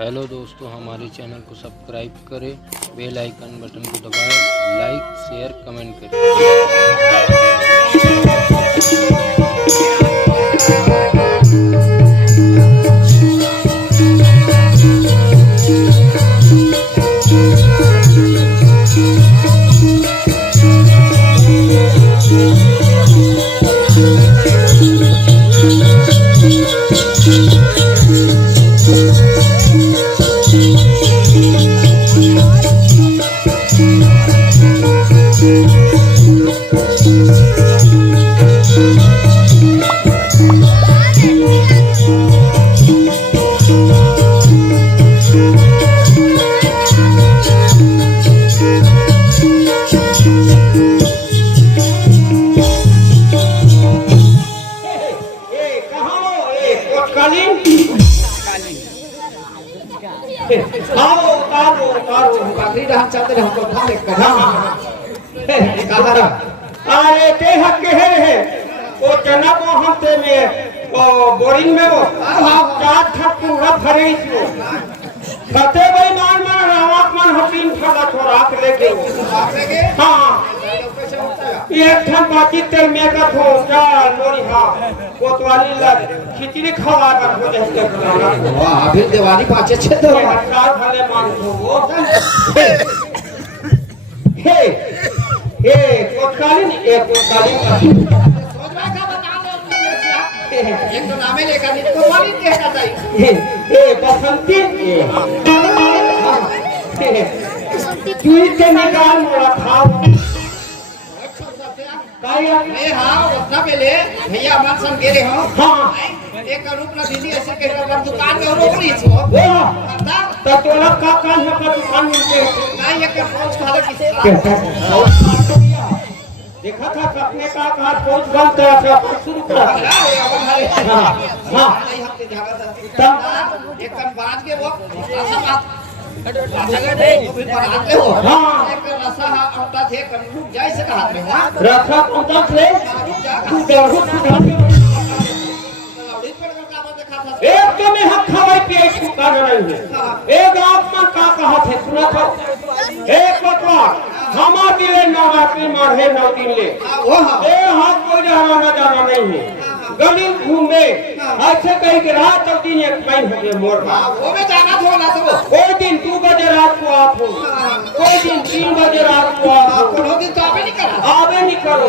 Hello दोस्तों, हमारे channel को सब्सक्राइब करें, बेल आइकन बटन को दबाएं, लाइक शेयर कमेंट अरे ते हक के है वो जना को हम ते में वो बोरिंग में वो चार ठक पूरा भरे इसको कते भाई मान रावत मन हकीम थोड़ा छोरा के लेके हां एक ठन बाकी तेल में का थो जा लोरी हां कोतवाली लग खिचड़ी खवा कर हो जाए वाह अभी दिवाली पाछे छे तो सरकार भले मान हो वो हे कोतवाली एक कोतवाली सोच रहा का बता दो एक तो नामे लेकर नहीं कोतवाली देखा चाहिए हे बसंती चुई के निकाल मोला खाओ काया मैं हां अपना पे ले भैया मन संग गेले हो हां एक रूप ना दीदी ऐसे के कर दुकान में रोक रही छो वो तो तोला का कान है पर दुकान में नहीं एक पहुंच खा किसी देखा था अपने का कार पहुंच बंद करा था शुरू करा हां हां नहीं हफ्ते जगह था एक कन बात के वो ऐसा बात रसा थे जाए से कहा रसा उठा थे एक तो में हक खवाई पे छुका नहीं है एक आत्मा का कहा थे सुना था एक बता हमा दिले नवाकी मारे नौ दिन ले ए हाथ कोई जाना ना जाना नहीं है गली घूमे ऐसे कहीं के रात और दिन एक महीन हो गए मोर वो में जाना था ना तो कोई दिन 2 बजे रात को आप हो कोई दिन 3 बजे रात को आप हो कोई दिन तो आवे नहीं करो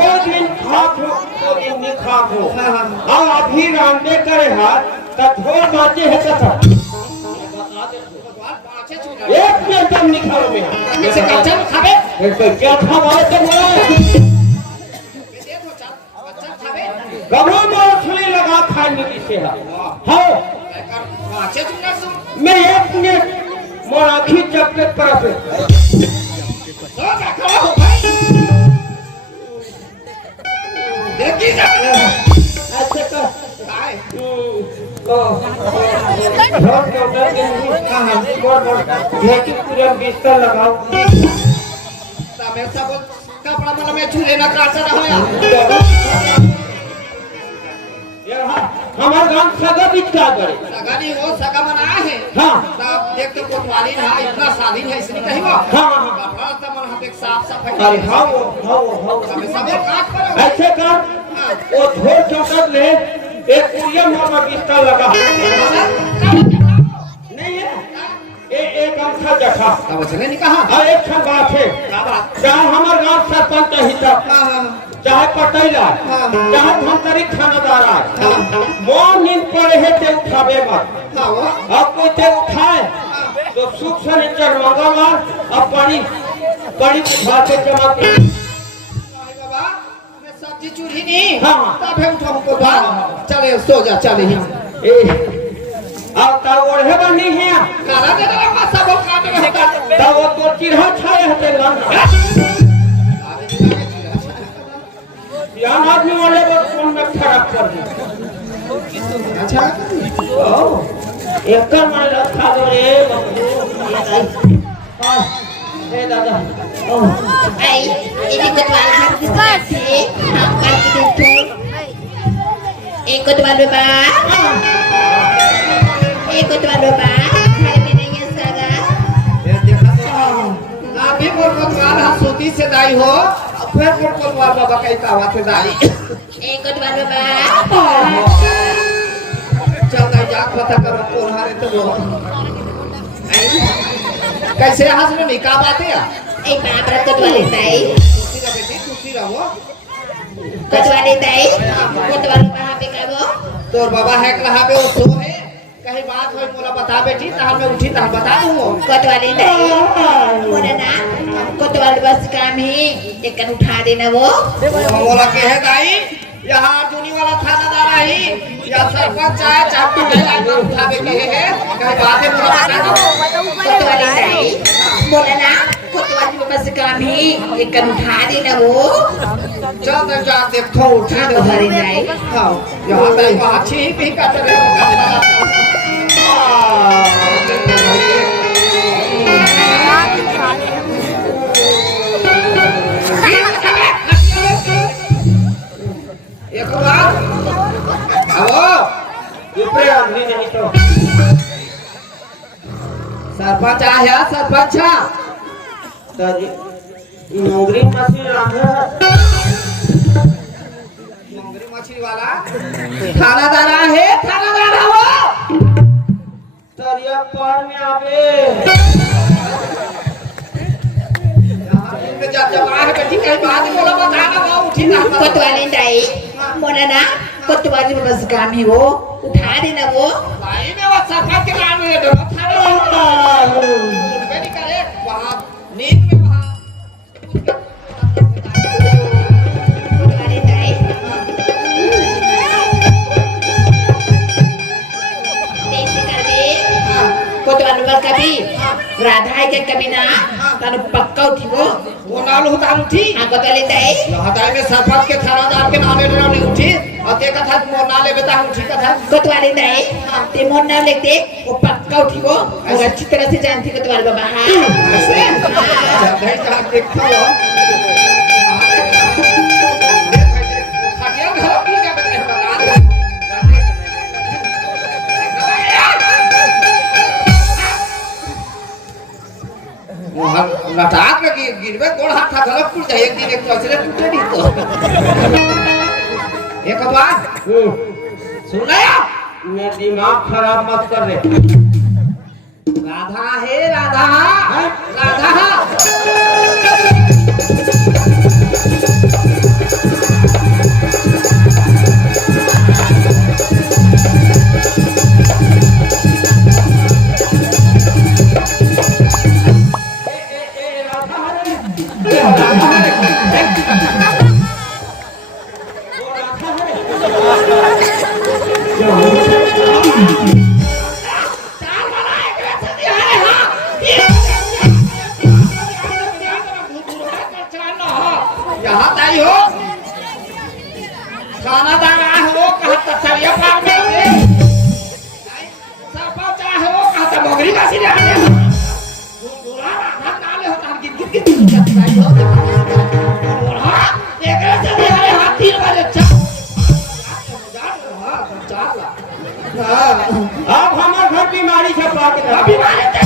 कोई दिन खाक हो कोई दिन नहीं खाक हो हाँ अभी रांडे करे हाथ कठोर बातें है कथा एक में दम निकालो में जैसे कच्चा खावे क्या था वाले तो बोला गमला में छुरी लगा खाने की सेवा हाँ मैं एक मिनट मोराखी चपके पर पे देखी जा ऐसे कर बिस्तर लगाओ कपड़ा वाला में छुरे ना काटा रहा हमारे गांव सगा बिचका करे सगा नहीं हो सगा मना है हाँ तब देख तो कोतवाली ना इतना शालीन है इसलिए कहीं वो हाँ कपड़ा तो मन हम एक साफ सफाई अरे हाँ वो हमें सब काट करो ऐसे कर वो झोर चौकट ले एक कुरिया मामा बिस्तर लगा नहीं है एक अंशा जखा तब चले नहीं कहा हाँ एक छन बात है चाहे हमारे गांव सरपंच हिसाब चाहे पटेला चाहे धनतरी थानादार है मोर नींद पड़े है ते उठावे मत अब कोई ते उठाए तो सुख से निचर मंगलवार अब पानी उठा के जमा कर बाबा मैं सब्जी चूल्ही नहीं हाँ तब है उठाऊं को बात चले सो जा चले यहाँ ए अब तब ओढ़े बनी है काला दे रहा है सब काट रहा है तब वो तो चिढ़ा छाए हते लंगा यार आदमी वाले को फोन में खराब कर दिया अच्छा एक का मार रखा दो रे ए दादा Ay, ini ketual diskusi. Apa itu? Ikut malu ba? एक कोतवाल बाबा घर में नहीं है सागा ये देखा तो अभी कोतवाल हसूती से दाई हो फिर कोतवाल बाबा कहीं कहा से दाई एक कोतवाल बाबा चल दाई जाग पता करो कौन हारे तो वो कैसे हंस में का बात है एक बाप रे कोतवाल ताई खुशी रह बेटी खुशी रहो कोतवाल ताई कोतवाल बाबा पे काबो तोर बाबा है कहा पे वो सो है कहीं बात होई मोला बता बेटी तहल में उठी तहल बता दूं कोतवाल ताई बोले ना कोतवाल बस काम ही एक कन उठा देना वो मोला के है दाई यहाँ चुनी वाला थानादार आई या सरपंच आए चाकू ले लाइन उठावे के है कहीं बातें मोला बता दो कोतवाल ताई बोले ना कोतवाल बस काम ही एक कन उठा देना वो चल तो जा देखो उठा दो हरी ताई हाँ यहाँ पे अच्छी भी कर रहे एक बार आओ ऊपर आदमी नहीं तो सरपंच आया सरपंच नौकरी मशीन रांधे मंगरी मछली वाला थानादार है थानादार आओ तरिया पार में आवे यहाँ पे जब जब आ बेटी कहीं बात बोला बताना वो उठी ना कोतवाल ताई बोले ना कोतवाल बस काम ही वो उठा देना वो भाई ने वो सरपंच के नाम में डरो थाना नहीं करे वहाँ नींद में वहाँ कोतवाल ताई तेज कर दे कोतवाल बस कभी राधा के कभी ना तानु पक्का उठी वो नाल उतार उठी हाँ कोतवाल ताई हटाई में सरपंच के थानादार के नाम में डरो नहीं उठी और ते कथा मोर नाले बेटा उठी कथा कोतवाल ताई ते मोर नाम लिखते वो पक्का उठी वो और अच्छी तरह से जानती कोतवाल बाबा हाँ ऐसे जब नहीं कहा देखता हो खटिया घर की क्या बता मोहन लटाक लगी गिरवे गोड़ हाथ था गलत टूट जाए एक दिन एक दूसरे टूटे नहीं तो एक बात सुन लिया मैं दिमाग खराब मत कर रे राधा है राधा राधा यहाँ ताई हो खाना दाना हो कहा तसरिया पार में सब चाहे हो कहा तो मोगरी बासी ले आने बुरा राधा काले होता है गिर गिर ताई हो बुरा देख रहे से भी आए हाथ 3 बजे अब हमार घर बीमारी से पाक रहा बीमारी से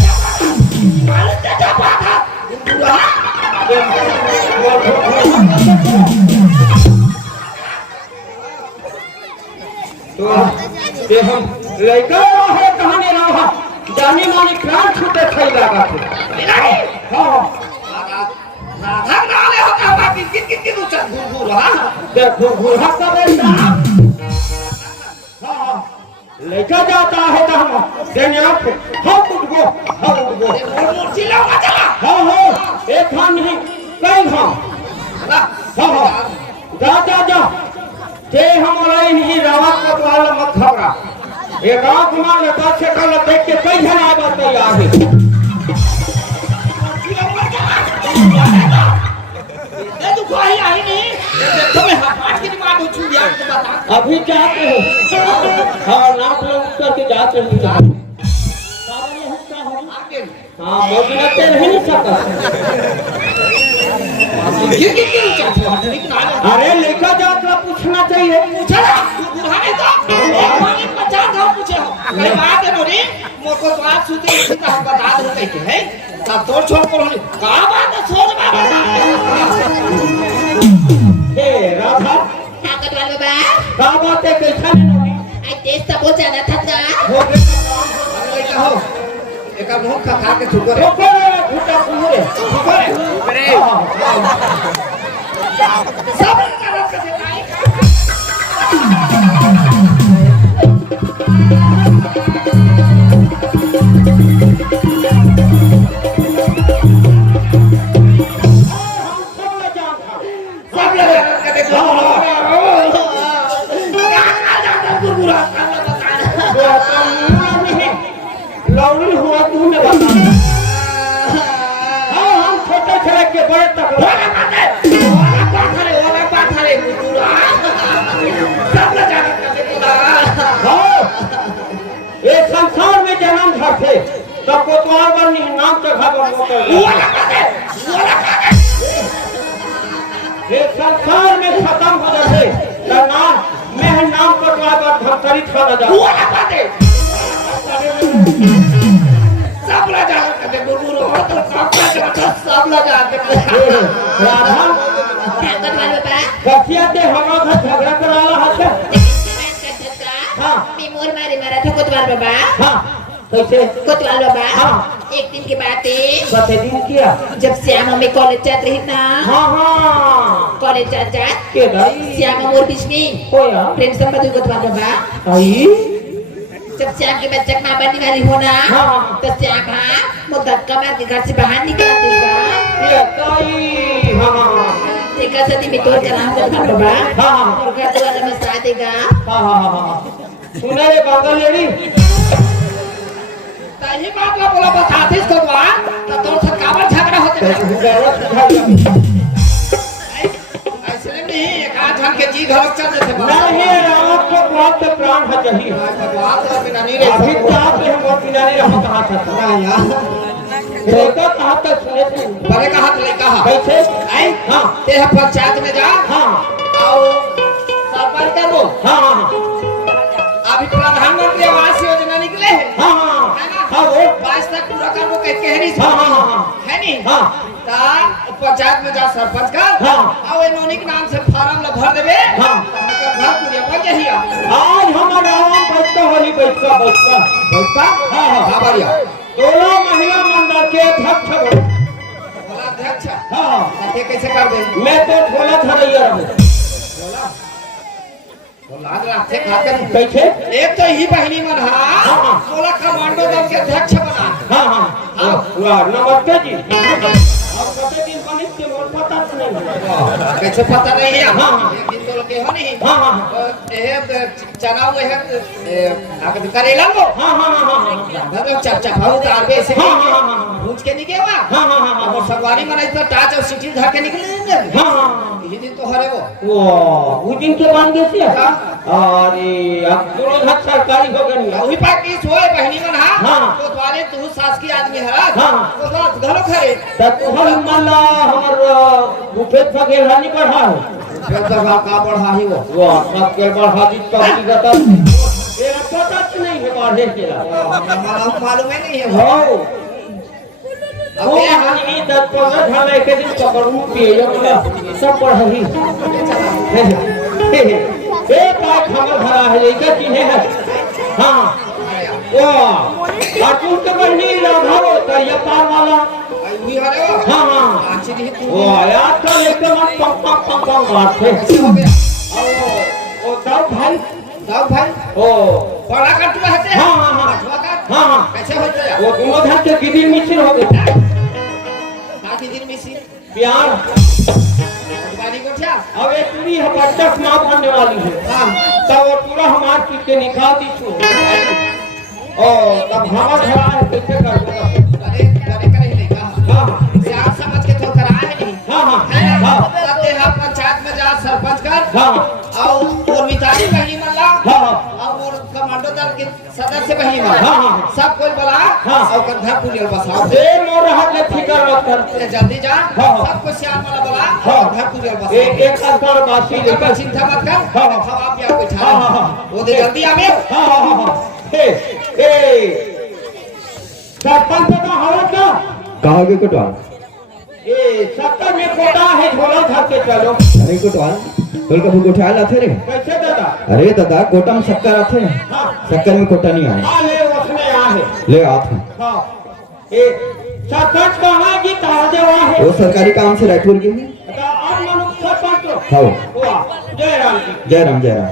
जपा था बुरा तो ये हम लड़का है कहानी रहा जानी मानी प्राण छूटे थई लगा थे हां राधा नाले होता है किन उचल घूर हां देखो घूरा का बेटा हां लड़का जाता है तो हम देने आप हम उठ गो चिल्ला मत चला हां हां एक खान नहीं कई खान हां हां जा जे हमारा नहीं रावत कोतवाल मत खबरा एक आंख मार ले बात से कल देख के कई जन आ बात नहीं आगे ये तू कोई आई नहीं तुम्हें हाथ की मार दो चूड़िया के बता अभी जाते हो हाँ नाप लोग करके जाते हो हाँ मौजूदा तेल ही नहीं सकता अरे लेकर जाकर पूछना चाहिए पूछा ना बुढ़ाने तो एक मालिक 50 था पूछे हो कहीं बात है मोरी मोर को बात सुनते इसी का हम बता दो कहते हैं तब तो छोड़ कर होली का बात है सोच बाबा हे राधा ताकत वाले बाबा का बात है कैसा नहीं आई तेज तो बहुत जाना था का हो गए अरे कहो एक मुंह खा के थूको रे रोको रे घुटा कुरे थूको रे सब का रख दे भाई सब लोग के देखो लौड़ी हुआ तूने बता हाँ हम छोटे छोटे के बड़े तक ये संसार में जन्म धरते तब कोतवाल बनी नाम चढ़ा ये संसार में खत्म हो जाते तो नाम मैं नाम कोतवाल पर धमतरित कर जाऊँ सब लगा करते गुरु हो तो सब लगा राधा ताकत वाले बाबा कसिया ते हमारा घर झगड़ा कराला हत्या हाँ मैं मोर मारे मारा था कोतवाल बाबा हाँ कैसे कोतवाल बाबा हाँ एक दिन की बात है बते दिन किया जब श्यामा में कॉलेज जात रही ना हाँ हाँ कॉलेज जात के दाई श्यामा मोर बीच में होया प्रेम संबंध कोतवाल बाबा आई जब श्याम के बच्चे माँ बनने वाली हो ना हाँ। तो श्याम वो धक्का मार के घर से बाहर निकल देगा ये ताई हाँ देखा सदी में तोड़ कर आऊंगा तुम्हारा बाबा हाँ और घर वाला में साथ देगा हाँ सुना रे बाबा लेडी तही बात ला बोला बताते इसको तो तोर से काबर झगड़ा होते ऐसे नहीं एक आध जन के जी घरक चल जाते नहीं रावत को बहुत प्राण है चाहिए भगवान तो बिना नहीं अभी रह तो आप हम बहुत किनारे रहा कहाँ था यार देखा कहाँ तक सुने थे बड़े का हाथ ले कहा कैसे आई हाँ तेरा पंचायत में जा हाँ आओ सरपंच कर वो हाँ हाँ अभी प्रधानमंत्री आवास योजना निकले है हाँ हाँ है ना हाँ वो 22 तक पूरा कर वो कहते हैं नहीं हाँ हाँ हाँ है नहीं हाँ ता पंचायत में जा सरपंच का हाँ। आओ इन्होंने के नाम से फार्म ला भर देबे हाँ। हमका घर पूरा बन जाही आज हमारा आवाम बैठता होली बैठता बैठका हाँ हाँ हां बढ़िया 16 महिला मंडल के अध्यक्ष बने बोला अध्यक्ष हाँ ते कैसे कर दे मैं तो ठोला धरैया रहूं बोला बोला रात से खाकर कैसे एक तो ही बहनी मन हाँ। हां बोला कमांडो दल के अध्यक्ष बना हाँ हाँ वाह नमस्ते जी अब कते दिन बनी के मोर पता तो नहीं कैसे पता नहीं है हाँ। एक दिन तो लोग के हो नहीं हाँ हाँ ए चना हुए है आके करेला वो हाँ हाँ हाँ हाँ मतलब चर्चा बहुत आगे ऐसे हाँ, हाँ, हाँ, हाँ। पूछ के निकले हुआ हाँ, हाँ, हाँ, हाँ। और सवारी में नहीं तो टाच और सिटी धर के निकले हाँ ये दिन तो हरे वो वो दिन के बाद कैसे अरे अब दोनों हाथ सरकारी हो गए वही पाक की सोए बहनी मन हाँ। हां तो तुम्हारे तू सास की आदमी हरा हाँ। तो सास घरो खरे तब हम माला हमर बुफेट फगे रानी बढ़ा फिर तो का बढ़ा ही वो वाह सब के बढ़ा दी तो गता तेरा पता नहीं है बढ़े के मालूम ही नहीं है हो अब वो ये हानि 10-15 ढाला के दिन पकड़ू पे सब बढ़ी ए पाक हमर भरा है लेके किने है हां वाह अर्जुन के बहनी राधा वो करिया पार वाला वही हरे वो हाँ हाँ अच्छी नहीं तू वाह यार तो एकदम पम मारते कैसे हो गया ओ दाऊ भाई दाऊ भाई ओ बड़ा कटुआ है हाँ हाँ हाँ हाँ हाँ कैसे होते हैं वो दोनों धर के गिदिर मिश्र हो गए काफी दिन में सी प्यार बानी को क्या अब एक पूरी है बच्चा माँ बनने वाली है हां तब वो पूरा हमार पीट के निकाल दी छो ओ तब हमार घर है कैसे कर अरे करे करे नहीं कहा हाँ से आप समझ के तो करा है नहीं हाँ हाँ है हाँ तब ते आप पंचायत में जा सरपंच कर हाँ और मिताली बहनी मल्ला हाँ और कमांडो दल के सदस्य बहनी मल्ला हाँ, हाँ। सब कोई बोला हाँ। और कंधा पुलियल बसाओ दे मोर हाथ में फिकर मत कर जल्दी जा हाँ। सब कुछ श्याम वाला बोला हाँ। और घर पुलियल बसाओ एक सरकार बासी लेकर लेकर चिंता मत कर हाँ। हम आप यहाँ बैठा हाँ, हाँ, हाँ। वो दे जल्दी आवे हाँ हाँ हाँ हे सरपंच का हवा का कहा गए कोटवाल? ये 70 में कोटा है, झोला धर के चलो। अरे कोटवाल तोल का भूख उठाया लाथे रे। कैसे दादा? अरे दादा कोटा में शक्कर आते हैं, हाँ। शक्कर में कोटा नहीं आए। हाँ ले उसमें आ है। ले आते हैं। हाँ ये सरपंच कहाँ की तारा देवा है? वो सरकारी काम से रायपुर की है। आप मनुष्य सरपंच हाँ। हुआ। जय राम जी। जय राम जय राम।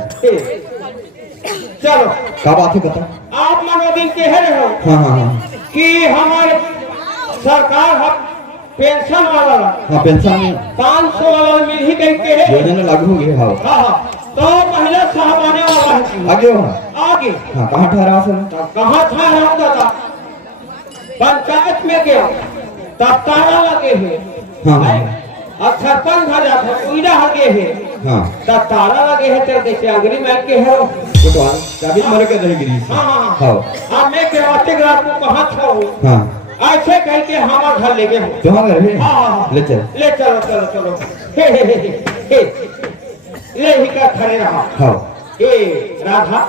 चलो क्या बात है बता? आप मनोदिन कह रहे हो हाँ हाँ हाँ कि हमारे सरकार हम पेंशन वाला हाँ पेंशन 500 वाला मिल ही गई के है। योजना लागू हो गई। हाँ हाँ तो महिला साहब आने वाला है आगे हो। आगे। हाँ कहाँ ठहरा सर? कहाँ था हम दादा? पंचायत में गया तब ताला लगे है। हाँ हाँ और सरपंच घर जाता उइरा लगे है। हाँ तब ताला लगे है तो जैसे अंग्रेजी में के है। कोटवाल चाबी मर के रह गिरी। हाँ हाँ हाँ हाँ मैं गिराते गिराते को कहाँ था हूँ। हाँ ऐसे कह के हमारे घर ले गए हो। कहाँ घर है? हाँ हाँ ले चल। ले चलो चलो चलो। हे ले ही का खड़े रहा। हाँ ए राधा हाँ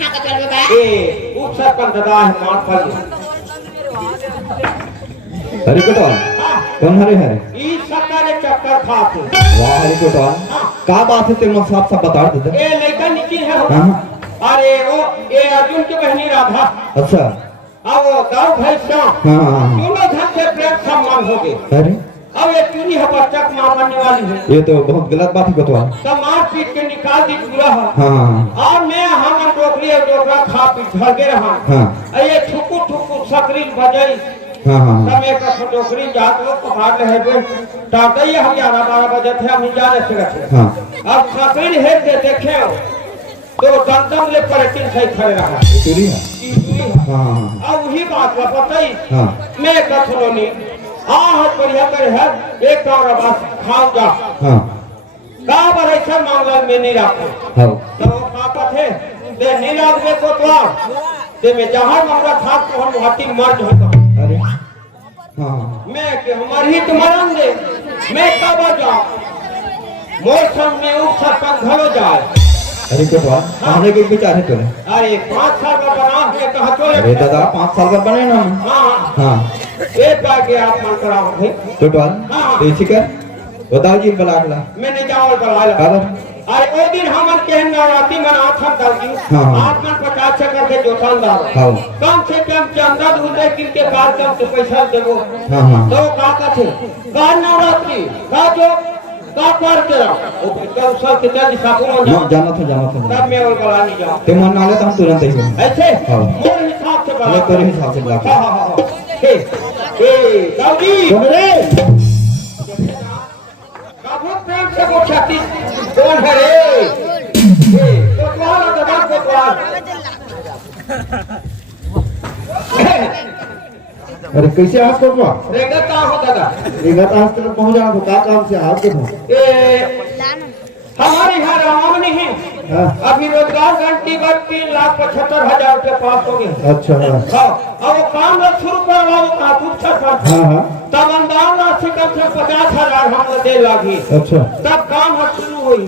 कटवाल बाबा। ए उप सरपंच दादा है मार फल। अरे कोटवाल हाँ कौन हरे हरे? ई सरकार ने चक्कर खाते। वाह अरे कोटवाल क्या बात है? तेरे साफ साफ बता दे। ए लड़का निकी है। हाँ अरे वो ये अर्जुन की बहनी राधा अच्छा। अब वो गाँव भाई श्याम हाँ हाँ हाँ दोनों धन से प्रेम सम्मान हो गए। अरे अब ये चूनी है बच्चा को मार बनने वाली है। ये तो बहुत गलत बात है कोतवाल। सब मार पीट के निकाल दी पूरा है। हाँ हाँ और मैं हम टोकरी और डोकरा खा पी झगे रहा। हाँ ये ठुकु ठुकु सकरी बजाई हाँ हाँ सब एक टोकरी जात लोग पहाड़ ले है टाटे ही हम 11-12 बजे थे हम जाने से गए। हाँ अब सकरी है के देखे तो दंतम ले पलटिन सही खड़े रहा। चोरी है। हाँ हाँ अब वही बात का पता ही हाँ मैं कथलोनी हाथ बढ़िया कर है एक और बस खाओ जा। हाँ का बड़े ऐसा मामला में नहीं रखो। हाँ तो पापा थे दे नीलाग में कोतवाल दे में जहां मामला था तो हम हाथी मर जाएगा। अरे हाँ मैं के हमारी तो मरन दे मैं कब जा मौसम में उप सरपंच घरो जाए। अरे कोतवाल आने के विचार है तोरे? अरे 5 साल का बना के कहा चले। अरे दादा 5 साल का बने ना। हाँ हाँ एक के आप मन कराओ भाई। कोतवाल हाँ। तो इसी कर बताओ जी बला ला। मैंने जाओ बला ला। अरे वो दिन हमन के नवरात्रि मना था दादी। हाँ, हाँ। आप मन 50 चक्कर के जोतानदार हाँ कम से कम चंदा दूसरे किन के बाद कम से पैसा देवो। हाँ हाँ तो का कथे का नवरात्रि का जो का कर के वो कल सब के जल्दी सापुर हाँ, जाना था तब मैं और बला नहीं जाऊं। ते मन नाले तो हम तुरंत ही ऐसे हाँ। मोर हिसाब से अरे बला। तेरे हिसाब से ला हाँ हाँ हाँ ए दादी कौन रे? काबू प्रेम से वो छाती कौन है रे? कोतवाल दादा कोतवाल। अरे कैसे आप कोतवाल? रेगता हो दादा। विगत आज तक पहुंच जाना तो क्या काम से आप को हमारे यहाँ राम नहीं है। हाँ। अभी रोजगार घंटी पर 3,75,000 रुपये पास हो गए। अच्छा हाँ अब वो काम शुरू करवा वो काफी सरपंच हाँ हाँ तब अनुदान राशि कम से 50,000 हम दे लगी। अच्छा तब काम शुरू हुई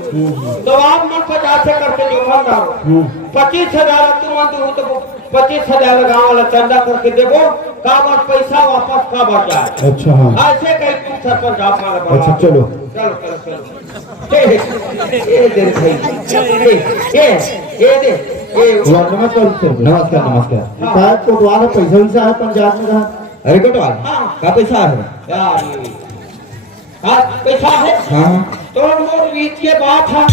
तो आप मन 50 से करके जो डालो 25,000 तुम हो तो 25,000 गाँव वाला चंदा करके देवो काम और पैसा वापस का बच जाए। अच्छा हाँ ऐसे कहीं तुम सरपंच आप मारा अच्छा चलो चलो चलो चलो ये दे भाई ये दे ये नमस्कार सर। नमस्कार नमस्कार। शायद कोतवाल पैसा वैसा है पंचायत में कहा। अरे कोतवाल हाँ। का पैसा है? यार ये हाँ पैसा है हाँ तो मोर बीच के बात है।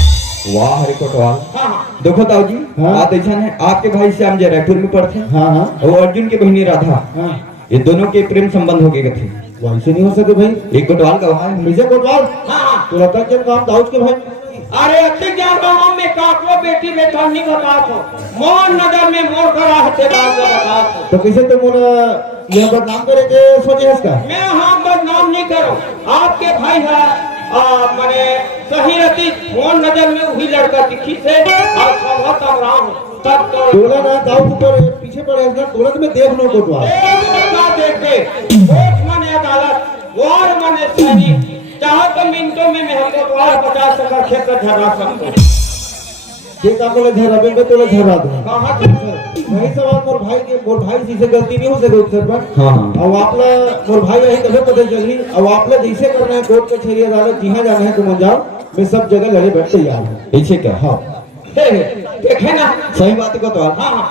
वाह अरे कोतवाल हाँ देखो ताऊ जी हाँ। बात ऐसा है आपके भाई श्याम जय रायपुर में पढ़ते हैं हाँ हाँ और अर्जुन की बहनी राधा हाँ ये दोनों के प्रेम संबंध हो गए थे। वैसे नहीं हो सके भाई। एक कोतवाल का वहाँ है। मुझे कोतवाल हाँ तो लगता है काम दाऊद के भाई। अरे अच्छे ज्ञान गाँव में काको बेटी बेटा नहीं बता तो मोर नजर में मोर करा है बात बता तो कैसे तुम यह बदनाम करे के सोचे है इसका? मैं हाँ बदनाम नहीं करो आपके भाई है मैंने सही रहती मोर नजर में वही लड़का दिखी से और बहुत राम तब तो तोला ना दाऊद पर पीछे पड़े इसका तुरंत में देख लो कोतवाल। देखे कोर्ट माने अदालत वार माने सैनिक चाहो तो मिनटों में मैं हमको द्वार 50 का खेत झरा सकते ये काम को ले धरा बेंगे तो ले धरा दो कहाँ थे सर? वही सवाल मोर भाई जी से गलती नहीं हो सके सरपंच। हाँ हाँ अब आपला मोर भाई यही कभी पता चली। अब आपला जैसे करना है कोर्ट कचहरी अदालत जहाँ जाना है तुम जाओ, मैं सब जगह लड़े बैठ तैयार हूँ। पीछे क्या हाँ देखे ना। सही बात को तो हाँ हाँ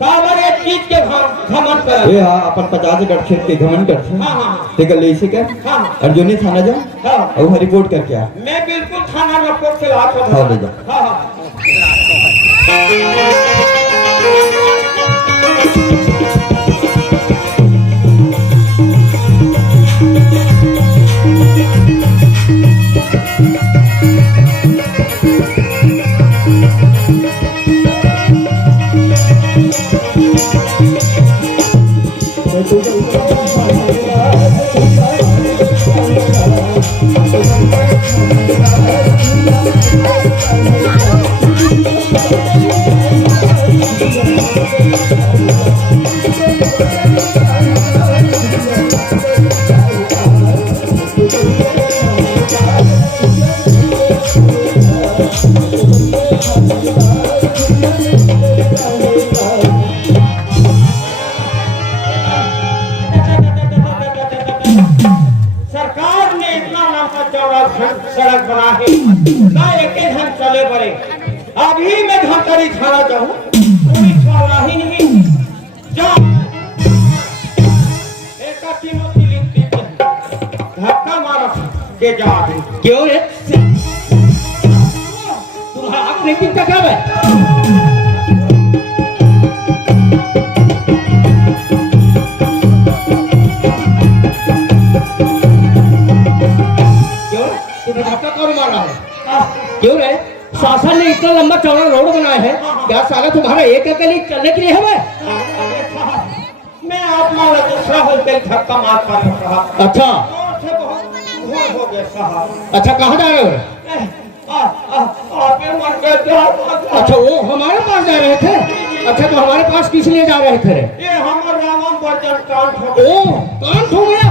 काबर एक चीज के घमंड कर। ये हाँ अपन 50 एकड़ खेत के घमंड करते हाँ हाँ ठीक है ले इसे क्या हाँ अर्जुनी थाना जा हाँ और वहाँ रिपोर्ट करके आ। मैं बिल्कुल थाना रिपोर्ट के लाख हाँ, ले जा। हाँ हाँ सरकार ने इतना लंबा चौड़ा सड़क बना है ना एक हम चले बड़े। अभी मैं धमतरी थाना जाऊँ पुलिस वाला ही नहीं जा एक तीनों की लिखती धक्का मारा के जा। क्यों रे तुम्हारा हक नहीं कितना क्या है? धक्का कौन मार रहा है? क्यों रे शासन ने इतना लंबा चौड़ा रोड बनाया है क्या साला तुम्हारा एक एक गली चलने के लिए है? मैं आप मान लो दूसरा हो गई धक्का मार पा रहा। अच्छा से बहुत भूल हो गया साहब। अच्छा कहाँ जा रहे हो? आपके मन का क्या? अच्छा वो हमारे पास जा रहे थे। अच्छा तो हमारे पास किस लिए जा रहे थे? ये हमारे रामम बचन कांड हो गया। ओ कांड हो गया।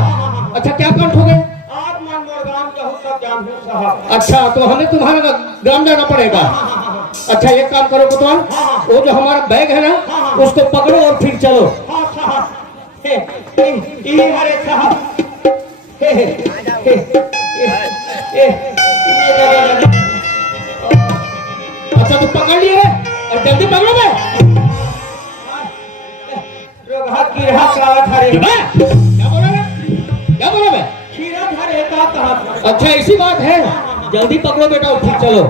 अच्छा क्या कांड हो गया? आप मन मोर ग्राम के हो सब जान हो साहब। अच्छा तो हमें तुम्हारा ग्राम जाना पड़ेगा। अच्छा एक काम करो पुतवान, वो जो हमारा बैग है ना उसको पकड़ो और फिर चलो। हाँ साहब ये हरे साहब अच्छा तो पकड़ लिए और जल्दी पकड़ो बे। कीड़ा क्या धरे क्या बोला बे? क्या बोला बे? कीड़ा धरे का कहा। अच्छा ऐसी बात है, जल्दी पकड़ो बेटा और फिर चलो।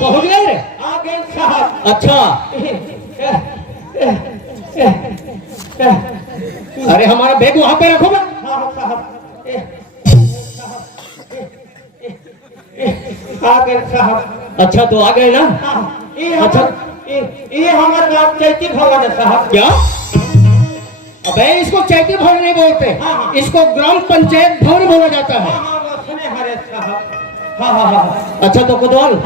पहुंच गए रे? आगे साहब। अच्छा अरे हमारा बैग वहां पे रखो ना। हाँ साहब आगे साहब। अच्छा तो आ गए ना? ये अच्छा। ये हमारे गांव चैती भवन है साहब। क्या? अबे इसको चैती भवन नहीं बोलते, इसको ग्राम पंचायत भवन बोला जाता है। हाँ वो सुने हरे साहब। हाँ हाँ हाँ अच्छा तो कोतवाल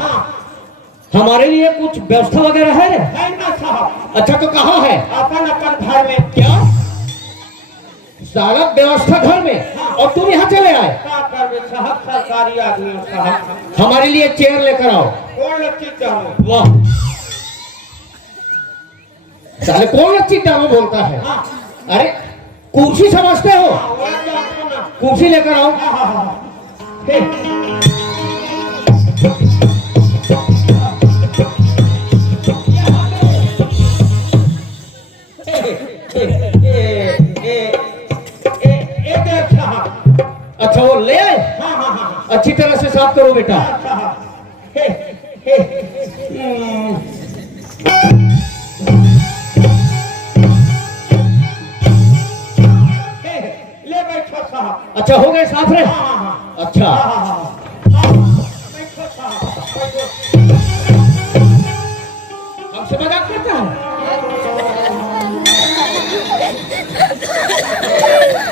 हमारे लिए कुछ व्यवस्था वगैरह है? है ना साहब। अच्छा तो कहाँ है? अपन अपन घर में। क्या सारा व्यवस्था घर में और तुम यहाँ चले आए? क्या कर साहब सरकारी आदमी हो साहब। हमारे लिए चेयर लेकर आओ। कौन लक्ष्य चाहो? वाह साले कौन अच्छी डालो बोलता है? हाँ अरे कुर्सी समझते हो? वो जानते ना। कुर्सी लेकर आओ। हाँ हाँ हाँ हे, अच्छा वो ले आए? हाँ हाँ हाँ अच्छी तरह से साफ करो बेटा। साहब। हे, हे, हे, गए साफ रे? हाँ हाँ अच्छा बैठो साहब बैठो। हमसे मजाक करता है?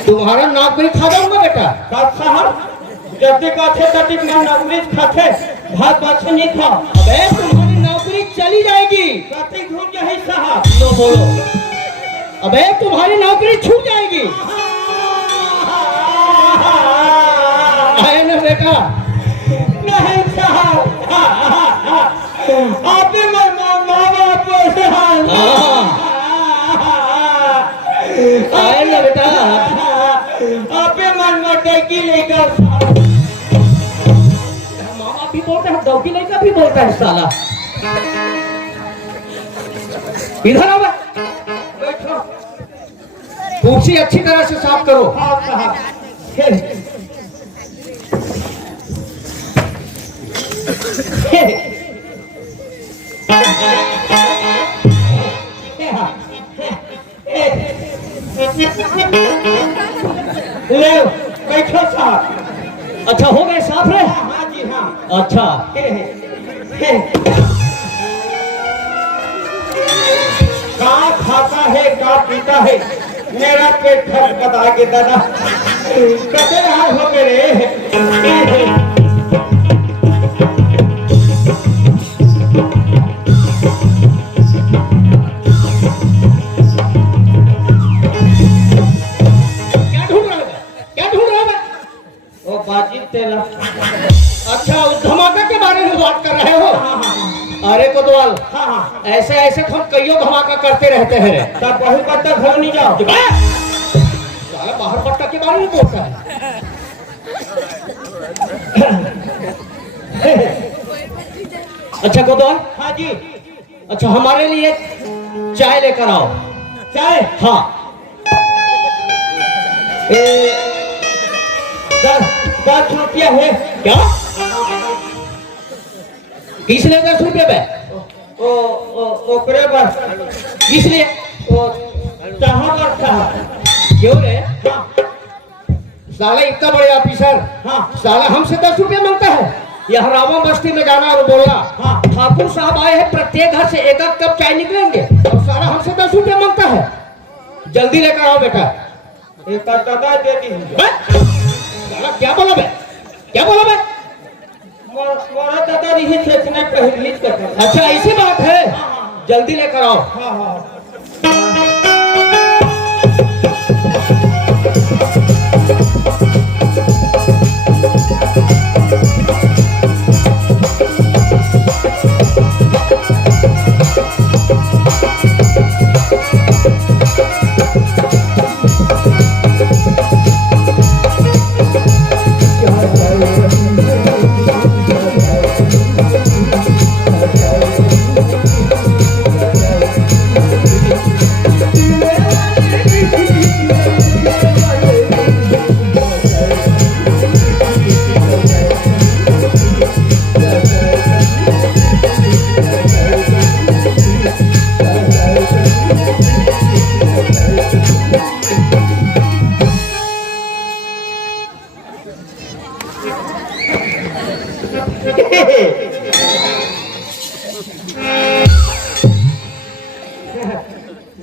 तुम्हारा नौकरी खा जाऊंगा बेटा। साहब साहब जब तक आते तब तक मैं नौकरी खाते भात भात से नहीं खाओ। अबे तुम्हारी नौकरी चली जाएगी। कति घूम जाए साहब। लो बोलो। अबे तुम्हारी नौकरी छूट जाएगी। आए ना बेटा? नहीं साहब आप ही माँ बाप आए ना बेटा? आप ही मन मोटे की लेकर मामा भी बोलता है, दौकी लड़का भी बोलता है साला। इधर आओ बे। बैठो। कुर्सी अच्छी तरह से साफ करो। हाँ साहब ले बैठो साहब। अच्छा हो गए साफ रे? हाँ जी हाँ। अच्छा कहाँ खाता है कहाँ पीता है मेरा पेट खर्च बता के दादा कते हाल हो मेरे। क्या ढूंढ रहा है? क्या ढूंढ रहा है? ओ बाजी तेरा। अच्छा उस धमाका के बारे में बात कर रहे हो? अरे कोतवाल, हाँ हाँ ऐसे ऐसे हम कईयों धमाका करते रहते हैं रे। तब वही पत्ता घर नहीं जाओ। साला बाहर पट्टा के बारे में बोलता है। अच्छा कोतवाल, हाँ जी अच्छा हमारे लिए चाय लेकर आओ। चाय हाँ 10 रुपया है। क्या? किस लिए 10 रुपये में? ओकरे बस किस लिए? ओ चाहा पर साहब। क्यों रे? हाँ साला इतना बड़े ऑफिसर, हाँ साला हमसे 10 रुपये मांगता है। यह रामा बस्ती में जाना और बोलना, हाँ। ठाकुर साहब आए हैं, प्रत्येक घर से एक एक कप चाय निकलेंगे, और साला हमसे 10 रुपये मांगता है। जल्दी लेकर आओ बेटा। एक दादा दे दी। साला क्या बोला बे? क्या बोला बे? मोरा दादा रही छेचने पहली करता। अच्छा ऐसी बात है, जल्दी लेकर आओ। हाँ हाँ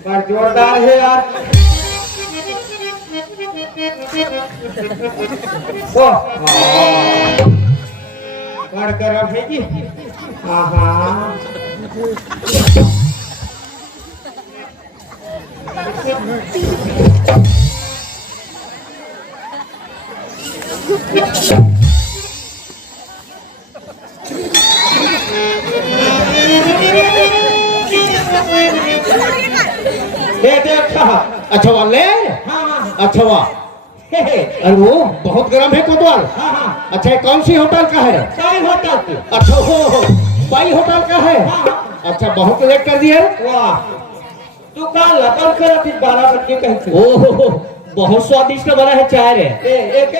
बड़ा जोरदार है यार। ओ बड़ गरम है जी। हाँ हाँ दे साहब। अच्छा वाह ले आए? हाँ हाँ अच्छा वाह। अरे वो बहुत गर्म है कोतवाल। हाँ हाँ अच्छा ये कौन सी होटल का है? चाय होटल की। अच्छा हो बाई होटल का है। अच्छा बहुत लेट कर दिया। वाह तू कल लगन कर 12 बजे कहीं। ओहो बहुत स्वादिष्ट बना है चाय रे। एक